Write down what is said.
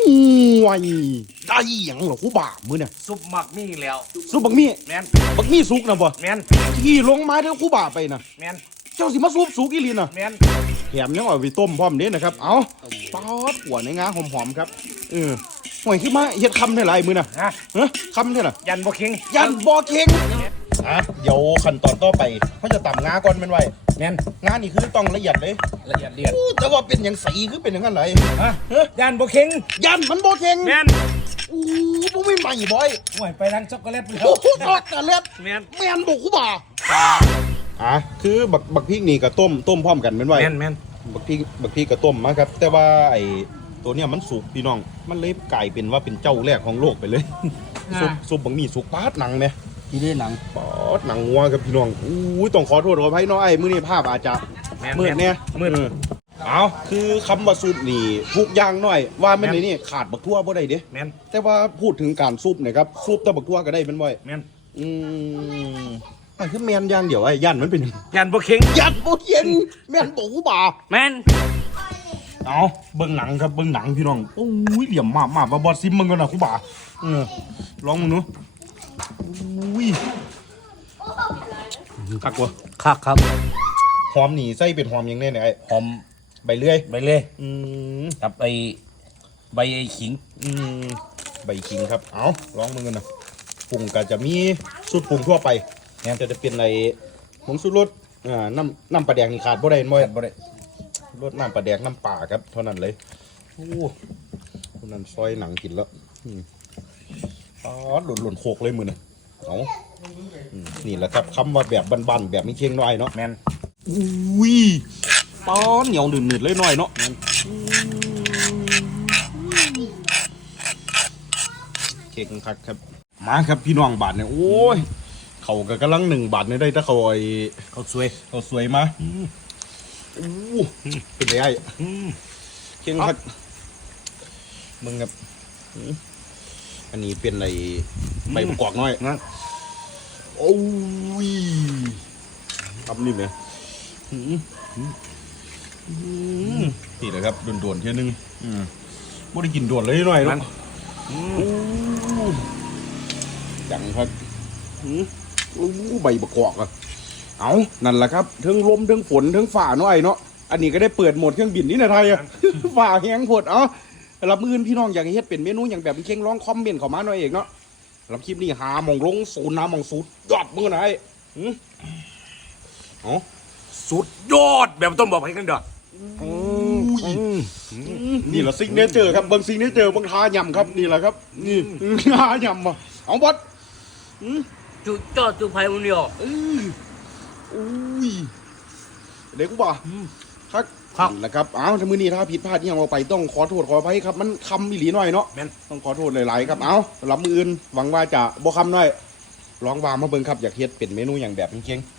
ห่วยได้อหยังเหรอกูบ่ามือเนี่ยซุปหมักนี่แล้วซุปบักมี่แมนบักมี่สุกนะบ่แมนที่ลงมาเดี๋ยวกูบ่าไปนะแมนเจ้าสิมาซุปสุกอีหลีนะแมนแถมยังเอาไปต้มพร้อมเด้นะครับ เอาปอดหัวในงาหอมๆครับเออห่วยขึ้นมาเฮ็ดคำได้หลายมือน่ะฮะเฮ้ยคำได้ล่ะยันบ่คิงยันบอเค็ง อะเดี๋ยวขั้นตอนต่อไปเขาจะตำงาก่อนแมันไว้แมนงานี่คือต้องละเอียดเลยละเอียดเลียดอู้แต่ว่าเป็นอย่างสีคือเป็นอย่างนั้นไรฮะเฮ้ยยันบ่คิงยันมันบอเค็งแมนอู้บ่ไม่ใหม่บ่อยห่วยไปร้านช็อกโกแลตแล้โอ้วโหทอดกะเล็ดแมนแมนบอกกูบ่าอะคือบักบักพริกนี่กับต้มต้มพร้อมกันแมันไว้ แมนแมนบักพริกบักพริกกับต้มมาครับ แต่ว่าไอ้ตัวเนี้ยมันสุกพี่น้อง มันเลยกลายเป็นว่าเป็นเจ้าแรกของโลกไปเลย ซุปซุปบักมี่สุกปาดหนังไหมที่ได้หนังปอ ดหนังงัวครับพี่น้องอู้ยต้องขอโทษขออภัยเน้อยมื้อนี้ภาพอาจจะแมนมืดเนี่ยมืดเออเอาคือคำว่าซุปนี่ทุกอย่างหน่อย ว่ามันแม่นในนี่ขาดบักทั่วบ่ได้เด้แมนแต่ว่าพูดถึงการซุปเนะครับซุปแต่บักทั่วก็ได้เป็นบ่อยแมนอืมไอ้คือแมนอย่างเดียวไอ้ยันมันเป็นยันบ่คิงยันบ่เย็นแมนบ่กูบ่าแมนเอาเบิ่งหนังครับเบิ่งหนังพี่น้องโอ้ยเหลี่ยมมากมากมาบอสซิมมึงกันนะกูบ่าเออลองมึงดูอุ้ย คักวะคักครับหอมนี่ใส่เป็นหอมยังไงเนี่ยไอ้หอมใบเลื่อยไปเลยอืมกับไอใบไอขิง อืมใบขิงครับ เอาลองมึงกันนะปรุงก็จะมีสูตรปรุงทั่วไปเนี่ยจะจะเป็นในผงสูตรรสอ่าน้ำน้ำปลาแดงนี่ขาดบ่ได้เห็นบ่แมนบ่ได้รสน้ำปลาแดงน้ำปลาครับ เท่านั้นเลยโอ้คนนั้นซอยหนังกินแล้วอืมอ๋อหล่นหล่นโคกเลยมือน่ะเอาอืม นี่แหละครับคำว่าแบบบันๆแบบมีเคียงน้อยเนาะแมนอุ้ยป้อนเหนียวหนืดๆเลยหน่อยเนาะเค้กคักครับ มาครับพี่น้องบาทเนี่ยโอ้ยเขาก็กำลังหนึ่งบาทเนี่ยได้ถ้าเขาไอ้เขาสวยเขาสวยมาอู้เป็นไงไอ้เค้กคักมึงครับอืมอันนี้เป็นอะไรใบประกอบน้อยนะ โอ้ยทำนี่เลยอืมอืมอืมนี่แหละครับโดนๆเทียนึงอืมไม่ได้กินโดวนเลยหน่อยมัเนาะนโอ้จังครับอืมโอ้ใบประกอบอะเอานั่นแหละครับทั้งลมทั้งฝนทั้งฝ่าหน่อยเนาะอันนี้ก็ได้เปิดโหมดเครื่องบินนี่นะไทยอะฝ่าแห้งฝดเอารับมืออื่นพี่น้องอยากให้เฮ็ดเป็นเมนูอย่างแบบเคียงร้องคอมเมนต์เข้ามาหน่อยเองเนาะ รับคลิปนี้หาหมองลงศูนย์น้ำหมองสูดยอดมือไหนอืมเอาสุดยอดแบบต้องบอกให้กันเด้อนี่แหละซิกเนเจอร์ครับเบิ้งซิกเนเจอร์เบิ้งทายำครับ นี่แหละครับ นี่ทายำอะเอาบอสจุดจอดจุดไฟมันเดียวอุ้ยเด็กกูบ่า ครับครับนะครับเอาถ้ามือนี้ถ้าผิดพลาดที่ยังเราไปต้องขอโทษขออภัยครับ มันคำอีหลีหน่อยเนาะแม่นต้องขอโทษหลายๆครับเอาสำหรับมืออื่นหวังว่าจะบ่คำหน่อยลองวางมาเบิ่งครับอยากเฮ็ดเป็นเมนูอย่างแบบเก่งๆ